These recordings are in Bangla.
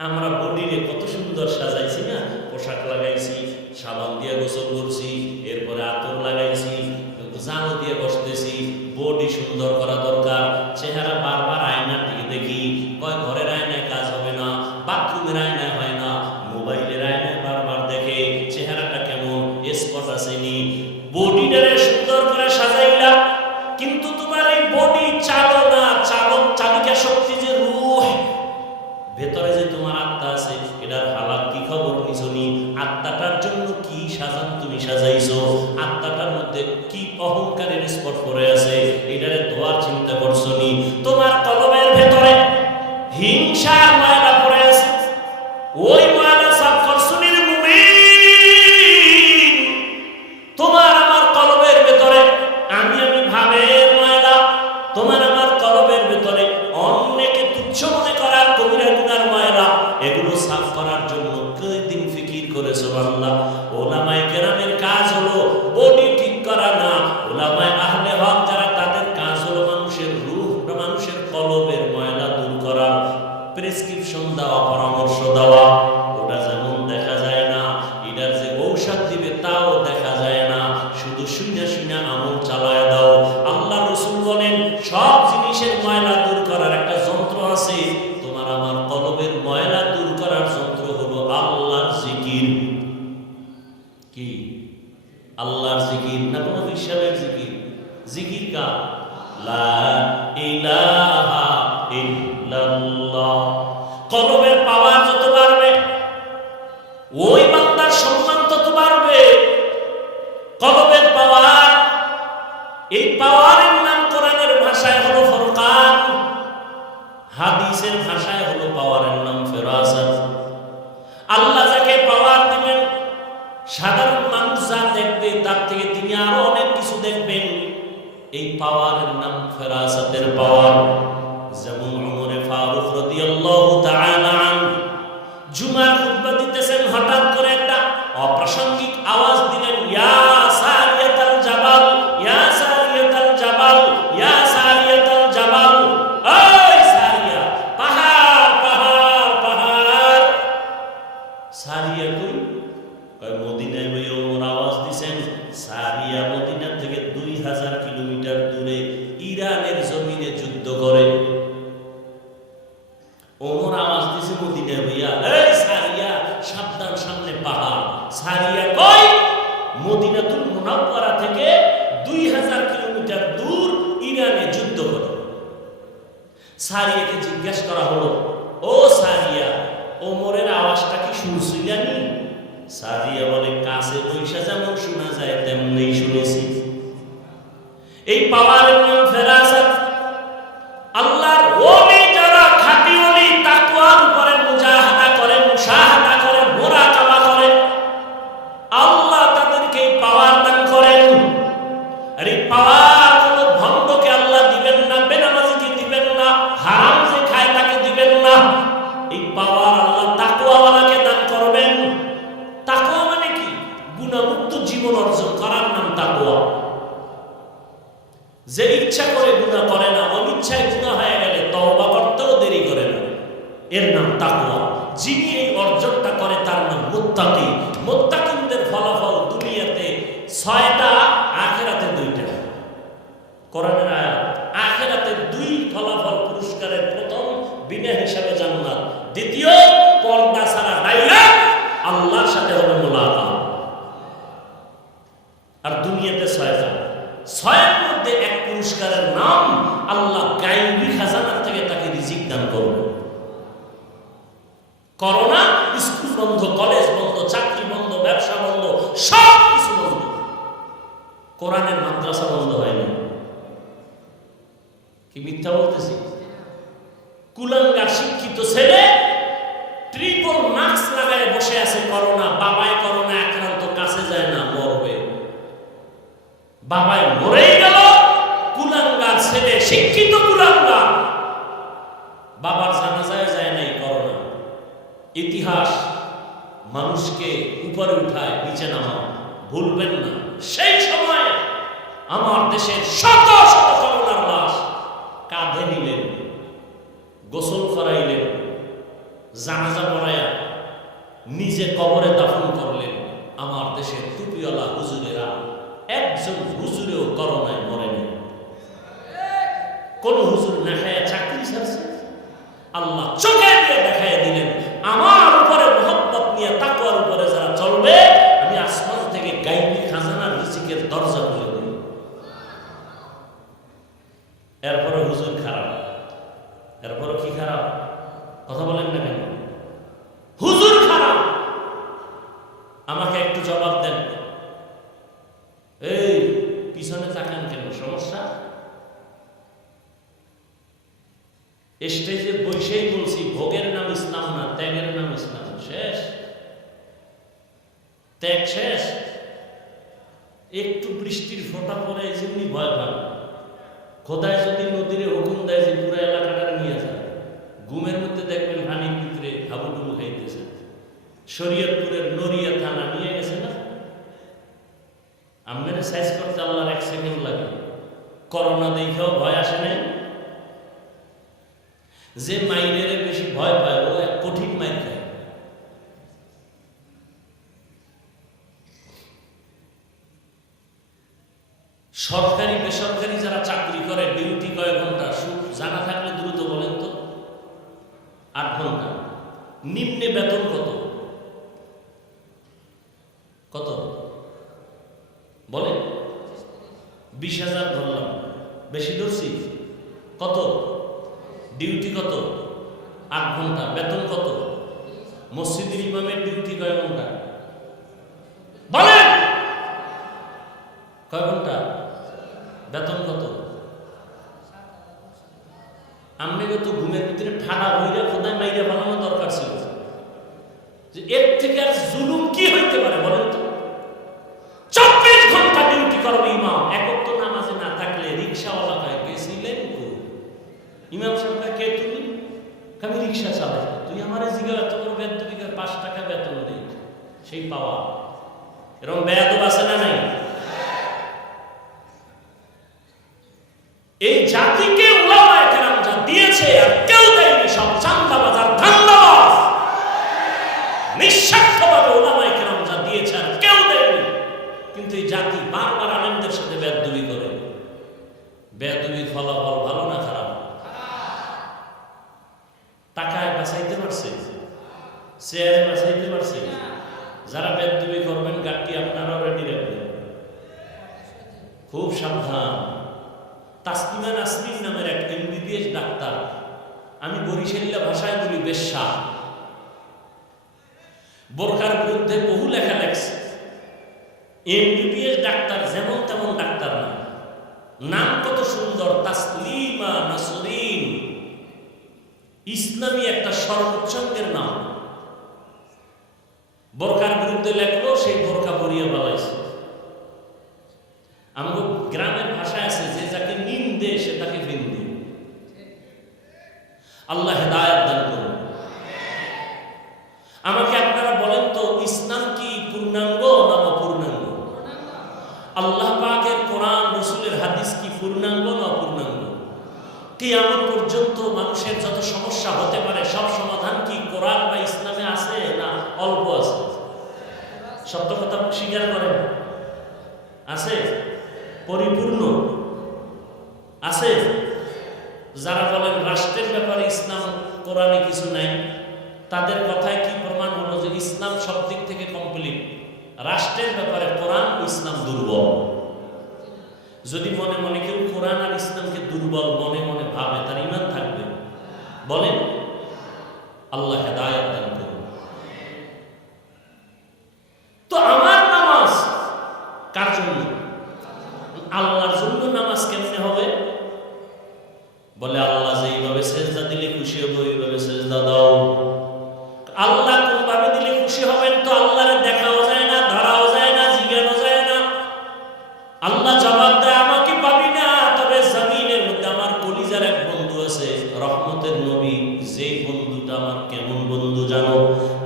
আমরা বডিরে কত সুন্দর সাজাইছি না, পোশাক লাগাইছি, সাবান দিয়ে গোসল করছি, এরপরে আতর লাগাইছি, জানো দিয়ে বসতেছি। বডি সুন্দর করা দরকার। চেহারা বারবার আয়নার দিকে দেখি, কয় ঘরের আয়নায় কাজ হবে না, বাথরুমের আয়নায় হয় না, মোবাইলের আয়নায় বারবার দেখে চেহারাটা কেমন, স্পট আসেনি। বডিটারে সুন্দর করে সাজাইলা, কিন্তু তোমার এই বডি চালো না, চালিকা শক্তি যে রূহ, ভেতরে যে তোমার আত্মা আছে, এটার হালাত কি খবর নিছনি? আত্মাটার জন্য কি সাজান তুমি সাজাইছো? আত্মাটার মধ্যে কি অহংকারের স্পট পড়ে আছে, এটারে ধোয়ার চিন্তা করছো নি? তোমার কলবের ভেতরে হিংসার ময়লা পড়ে আছে, ওই ময়লা সাফ করছো নি রে মুমিন? তোমার আমার কলবের ভেতরে আমি ভাবের ময়লা, তোমার আমার কলবের ভেতরে অন্যকে তুচ্ছ মনে করার কবিরা গুনার ময়লা, এগুলো সাফ করার জন্য কয়দিন ফিকির করে সুবহানাল্লাহ। ওলামায়ে কেরামের কাজ হলো বডি ঠিক করা না, ওলামায়ে আহলে হক যারা, তাদের কাজ হলো মানুষের রূহ, মানুষের কলবের ময়লা দূর করা, প্রেসক্রিপশন দেওয়া, পরামর্শ দেওয়া। ওটা যেমন দেখা যায় না, এটার যে ঔষধ দিবে তাও দেখা যায় না, শুধু শুনে শুনে আমল চালায় দাও। আল্লাহ রাসূল বলেন সব জিনিসের ময়লা দূর করার একটা যন্ত্র আছে, তোমার আমার কলবের ময়লা দূর করার যন্ত্র হলো আল্লাহর জিকির। কি? আল্লাহর জিকির, না কোনো হিসাবের জিকির? জিকির কা? লা ইলাহা ইল্লাল্লাহ। কলবের পাওয়ার যত বাড়বে, ওই বান্দার সম্মান তত বাড়বে। কলবের পাওয়ার, এই পাওয়ারের নাম কোরআনের ভাষায় হলো ফুরকান, হাদিসের ভাষায় হলো পাওয়ারের নাম ফিরাসাত। আল্লাহ যাকে পাওয়ার দিবেন, সাধারণ মানুষ যা দেখবে তার থেকে তিনি আরো অনেক কিছু দেখবেন। এই পাওয়ারের নাম ফিরাসাতের পাওয়ার। যেমন ওমরে ফারুক রাদিয়াল্লাহু তাআলা আনহু জুমার খুতবা দিতেছেন, হঠাৎ করে একটা অপ্রাসঙ্গিক আওয়াজ দিলেন, ইয়া সারিয়াতাল জাবাল, ইয়া সারিয়াতাল জাবাল, ইয়া সারিয়াতাল জাবাল। ওই সারিয়া, পাহাড় পাহাড় পাহাড়। সারিয়া কই? কয় মদিনায় বই ওমর আওয়াজ দিছেন। সারিয়া মদিনা থেকে 2000 কিলোমিটার দূরে ইরানের জমিনে যুদ্ধ করে। ওমর আওয়াজ দিছে মদিনায় বইয়া, এই সারিয়া সাবধান, সামনে পাহাড়। সারিয়া কই? মদিনাতুল মুনাওয়ারা থেকে 2000 কিলোমিটার দূর ইরানে যুদ্ধ করে। সারিয়াকে জিজ্ঞাসা করা হলো, ও সারিয়া, ওমরের আওয়াজটা কি শুনছিলেন? সারিয়া বলে, কাছে বৈশা যেমন শোনা যায় তেমনি শুনেছি। এই পাওয়ারের নাম ফেরাসাত। আল্লাহর ওলি যারা খাঁটি ওলি, তাকওয়ার উপরে মুজাহাদা করে, মুশাহাদা করে, মুরাকাবা করে, আল্লাহ তাদেরকে এই পাওয়ার দান করেন। আর এই পাওয়ার কোন ভণ্ডকে আল্লাহ দিবেন না, বেনামাজিকে দিবেন না, হারাম যে খায় তাকে দিবেন না। এই পাওয়ার আল্লাহ তাকওয়াওয়ালাকে দান করবেন। তাকওয়া মানে কি? গুনাহমুক্ত জীবন অর্জন করার নাম তাকওয়া। যে ইচ্ছা করে গুনাহ করে না, অনিচ্ছায় গুনাহ হয়ে গেলে তওবা করতেও দেরি করে না, এর নাম তাকওয়া। যিনি এই অর্জনটা করে তার নাম মুত্তাকি। মুত্তাকিনদের ফলাফল দুনিয়াতে 6টা, আখিরাতে 2টা। কোরআনের আয়াত, আখিরাতে 2 ফলাফল পুরস্কারের, প্রথম বিনা হিসাবে জান্নাত, দ্বিতীয় পর্দা ছাড়া ডাইরেক্ট আল্লাহর সাথে হবে মুলাকাত। আর দুনিয়াতে 6টা। 6এর মধ্যে এক পুরস্কারের নাম আল্লাহ গায়বী খাজানা থেকে তাকে রিজিক দান করবে। করোনা, স্কুল বন্ধ, কলেজ বন্ধ, চাকরি বন্ধ, ব্যবসা বন্ধ, সব কিছু বন্ধ, কোরআনের মাদ্রাসা বন্ধ হয়নি। কি মিথ্যা বলতেছি? কুলাঙ্গার শিক্ষিত ছেলে ট্রিপল মাস্ক লাগায় বসে আছে, করোনা, বাবায় করোনা আক্রান্ত, কাছে যায় না, মরবে। বাবায় মরেই গেল, কুলাঙ্গার ছেলে, শিক্ষিত কুলাঙ্গার, বাবার জানাজায় যায় নাই করোনা। ইতিহাস মানুষকে উপরে উঠায়, নিচে নামায়, ভুলবেন না। সেই সময় আমার দেশের শত শত করোনার লাশ কাঁধে নিলেন, গোসল করাইলেন, জানাজা পড়ায়া নিজে কবরে দাফন করলেন। আমার দেশের টুপিওয়ালা হুজুরেরা একজন হুজুরেও করোনায় মরেনি। কোন হুজুর না খায় চাকরি ছাড়ছে, আল্লাহ চোখে দিয়ে দেখায় দিলেন আমার উপরে মহব্বত নিয়ে তাকওয়ার উপরে যারা চলবে আমি আসমান থেকে গাইবী খাজানার রিজিকের দরজা খুলে দেব। এরপরে হুজুর খারাপ, এরপরে কি খারাপ? কথা বলেন না কেন? হুজুর খারাপ। আমাকে একটু জবাব দেন, এই পিছনে তাকান কেন? সমস্যা? স্টেজে বসেই বলছি ভোগের নাম ইসলাম না, ত্যাগের নাম ইসলাম। শেষ, ত্যাগ শেষ। একটু বৃষ্টির ফোঁটা পরে যেমনি ভয় পান, খোদায় যদি নদীর হুকুম দেয় যে পুরো এলাকাটা নিয়ে যায়, ঘুমের মধ্যে দেখবেন পানির ভিতরে হাবুডুবু খাইতেছে। শরীয়তপুরের নড়িয়া থানা নিয়ে গেছে না, আপনার সাইজ করতে আল্লাহর 1 সেকেন্ড লাগে। করোনা দেখেও ভয় আসে নাই। যে মাইরের বেশি ভয় পায় ও এক কঠিন মাইর খায়। সরকারি বেসরকারি যারা চাকরি করে ডিউটি কয় ঘন্টা? জানা থাকলে দ্রুত বলেন তো। 8 ঘন্টা। নিম্নে বেতন কত? কত বলেন? 20,000 ধরলাম, বেশি ধরছি? কত ডিউটি? কত? 8 ঘন্টা। বেতন কত? মসজিদের ইমামের ডিউটি কয় ঘন্টা বলেন? কয় ঘন্টা? বেতন কত? আমি তো ঘুমের ভিতরে ঠাডা হইয়া খোদায় মাইরা বানানো দরকার ছিল যে এর থেকে আর জুলুম কি হইতে পারে বলেন তো? 24 ঘন্টা ডিউটি করবে ইমাম। একক তো নামাজে না থাকলে রিক্সাওয়ালা কয় গেছিলেন কো? ইমাম সাহেব কে তুমি? আমি রিক্সা চালাই। তুই আমার জিজ্ঞাসা এত বড় বেতন, 5 টাকা বেতন নেই, সেই পাওয়া। এরকম বেয়াদব আছে না নাই? এই জাতিকে উলামায়ে কেরাম যা দিয়েছে আর কেউ দেয়নি, সব চাঁদাবাজ আর ধান্দাবাজ। নিঃস্বার্থভাবে উলামায়ে কেরাম যা দিয়েছে আর কেউ দেয়নি। কিন্তু এই জাতি বারবার আলেমদের সাথে বেয়াদবি করে। বেয়াদবির ফলাফল ভালো না খারাপ? টাকায় বাঁচাইতে পারছে? শেয়ারে বাঁচাইতে পারছে? যারা বেয়াদবি করবেন গাড়ি আপনারাও রেডি রাখবেন, খুব সাবধান। তাসলিমা নাসরিন নামের এক MBBS ডাক্তার, আমি বরিশালীয় ভাষায় বলি বেশ্যা, বোরকার বিরুদ্ধে বহু লেখা লেখছে। MBBS ডাক্তার, যেমন তেমন ডাক্তার না। নাম কত সুন্দর, তাসলিমা নাসরিন, ইসলামী একটা সর্বোচ্চের নাম। বোরকার বিরুদ্ধে লেখলো, সেই বোরকা পরিয়ে বলাইছে। আমাদের গ্রামের ভাষায় আছে যে যাকে নিন্দে সে তাকে বিন্দে। আল্লাহ হেদায়েত দান করুন। আমাকে আপনারা বলেন তো, ইসলাম কি পূর্ণাঙ্গ না অপূর্ণাঙ্গ? আল্লাহ পাকের কোরআন রাসূলের হাদিস কি পূর্ণাঙ্গ না অপূর্ণাঙ্গ? কিয়ামত পর্যন্ত মানুষের যত সমস্যা হতে পারে সব সমাধান কি কোরআন বা ইসলামে আছে না অল্প আছে? সত্য কথা স্বীকার করেন, আছে? পরিপূর্ণ আছে? যারা বলেন রাষ্ট্রের ব্যাপারে ইসলাম কোরআনে কিছু নাই, তাদের কথায় কি প্রমাণ হলো যে ইসলাম সব দিক থেকে কমপ্লিট, রাষ্ট্রের ব্যাপারে কোরআন ও ইসলাম দুর্বল? যদি মনে মনে কেউ কোরআন আর ইসলামকে দুর্বল মনে মনে ভাবে, তার ঈমান থাকবে? বলেন। আল্লাহ হেদায়েত দান করুন। তো আমার নামাজ কার জন্য? আল্লাহর জন্য। নামাজ কেমনে হবে? বলে আল্লাহ যেইভাবে সেজদা দিলে খুশি হবে ওইভাবে সেজদা দাও। আল্লাহ কোনভাবে দিলে খুশি হবেন তো আল্লাহর দেখাও যায় না, ধরাও যায় না, জিজ্ঞানো যায় না। আল্লাহ জবাব দেয় আমাকে পাবি না। তবে জমিনের মধ্যে আমার কলিজার এক বন্ধু আছে, রহমতের নবী। যেই বন্ধুটা আমার কেমন বন্ধু জানো?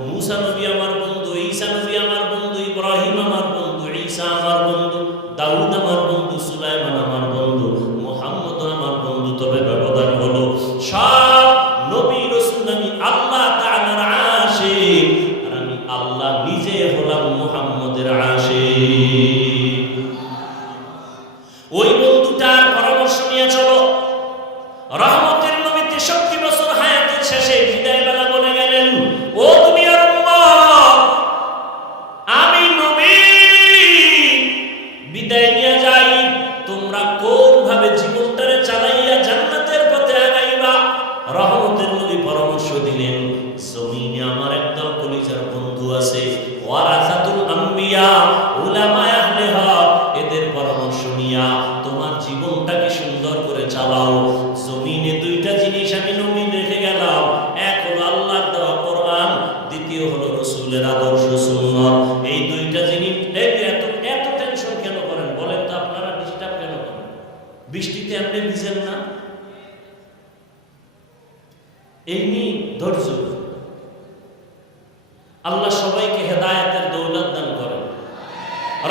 মুসা নবী আমার বন্ধু, ঈসা নবী আমার বন্ধু, ইব্রাহিম আমার বন্ধু, ঈসা আমার বন্ধু, দাউদ আমার বন্ধু, সুলাইমান আমার বন্ধু, মুহাম্মদ আমার বন্ধু। তবে ব্যবধান হলো সব নবী রাসূল আমি আল্লাহ তাআলার জমিনে আমার একদম কলিজার বন্ধু আছে, ওয়ারাসাতুল আম্বিয়া, উলামায়ে আহলে হক, এদের পরামর্শ নিয়া তোমার জীবনটাকে সুন্দর করে চালাও। জমিনে দুইটা জিনিস আমি নবী রেখে গেলাম, এক হলো আল্লাহর দেওয়া কোরআন, দ্বিতীয় হলো রাসূলের আদর্শ সুন্নাত। এই দুইটা জিনিস এত এত টেনশন কেন করেন বলেন তো? আপনারা ডিস্টার্ব কেন করেন? বৃষ্টিতে আপনি ভিজেন না? এমনি ধৈর্য। আল্লাহ সবাইকে হেদায়েতের দৌলত দান করেন।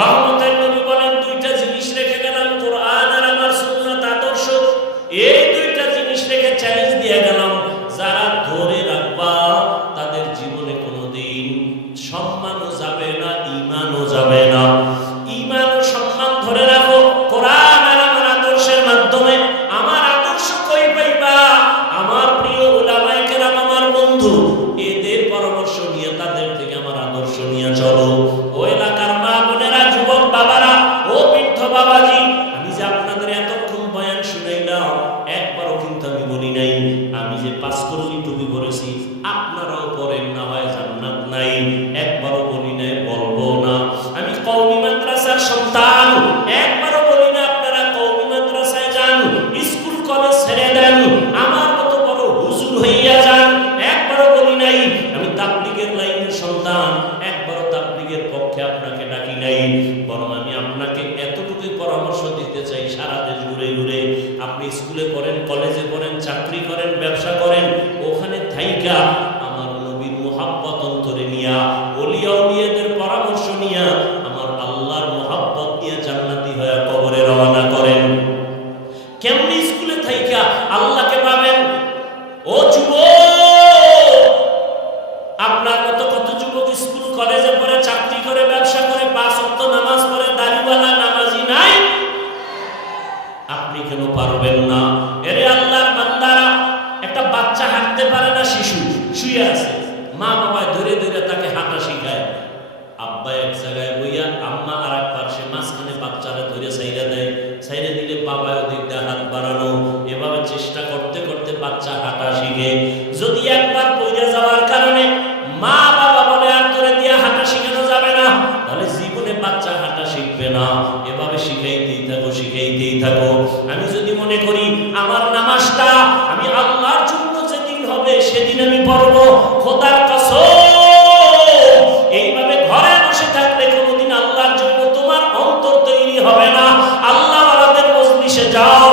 রহমতের নবী বলেন দুইটা জিনিস রেখে গেলাম, কোরআন আর আমার সুন্নাত আদর্শ। এই দুইটা জিনিস রেখে চ্যালেঞ্জ দিয়ে গেলাম, যারা ধরে রাখবা তাদের জীবনে কোনোদিন সম্মানও যাবে না, ঈমানও যাবে না। ঈমান ও সম্মান ধরে রাখো কোরআন আর আমার আদর্শের মাধ্যমে। আমার আদর্শ কই পাইবা? আমার প্রিয় উলামায়ে কেরাম, আমার বন্ধু, এদের পরামর্শ নিয়ে তাদের থেকে আমার আদর্শ নিয়ে চলো। ও এলাকার মা বোনেরা, যুবক বাবারা, ও বৃদ্ধ বাবাজি, আমি যে আপনাদের এতক্ষণ বয়ান শুনাইলাম, একবারও কিন্তু আমি বলি নাই আমি যে পাঁচ করলি টুপি পরেছি আপনারাও পড়েন, না হয় জান্নাত নাই। একবারও বলি নাই, বলবো না। আমি কওমি মাদ্রাসার সন্তান, একবারও বলি না আপনারা কওমি মাদ্রাসায় যান, স্কুল কলেজ ছেড়ে দেন, আমার মতো বড় হুজুর হইয়া যান, একবারও বলি নাই। আমি তাবলীগের লাইনের সন্তান, একবারও তাবলীগের পক্ষে আপনাকে ডাকি নাই। বরং আমি আপনাকে এতটুকু পরামর্শ দিতে চাই, সারা দেশ ঘুরে ঘুরে আপনি স্কুলে পড়েন, কলেজে পড়েন, চাকরি করেন, ব্যবসা করেন, ওখানে থাইকা আমার নবীর মুহাব্বত অন্তরে নিয়া, ওলিয়া উলিয়াদের পরামর্শ নিয়া, আমার আল্লাহর মুহাব্বত নিয়ে জান্নাতি হয়ে কবরে রওনা করেন। কেমনি স্কুলে থাইকা আল্লাহকে পাবেন? ও যুবক, আপনার মতো কত যুবক স্কুল কলেজে পড়ে, চাকরি করে, ব্যবসা করে, পাঁচ ওয়াক্ত নামাজ পড়ে, দাড়িওয়ালা নামাজি নাই? আপনি কেন পারবেন না? এরে আল্লাহর বান্দারা, একটা বাচ্চা হাঁটতে পারে না, শিশু শুয়ে আছে, মা বাবা ধরে ধরে তাকে হাঁটা শিখায়। আব্বা এক জায়গায় বইয়া, আম্মা আর এক পাশে, মাঝখানে বাচ্চারা ধরে সাইরা দেয়, সাইরা দিলে বাবা ওদিক দিয়ে হাত বাড়ানো, এভাবে চেষ্টা করতে করতে বাচ্চা হাঁটা শিখে। যদি একবার পড়ে যাওয়ার কারণে মা বাবা বলে আর তোরে দিয়ে হাঁটা শিখানো যাবে না, তাহলে জীবনে বাচ্চা হাঁটা শিখবে না। এভাবে শিখাইতেই থাকো, শিখাইতেই থাকো। আমি যদি মনে করি আমার নামাজটা আমি আল্লাহর জন্য যেদিন হবে সেদিন আমি পড়বো, খোদার কসম, এইভাবে ঘরে বসে থাকলে কোনোদিন আল্লাহর জন্য তোমার অন্তর তৈরি হবে না। আল্লাহ ওয়ালাদের মজলিসে যাও,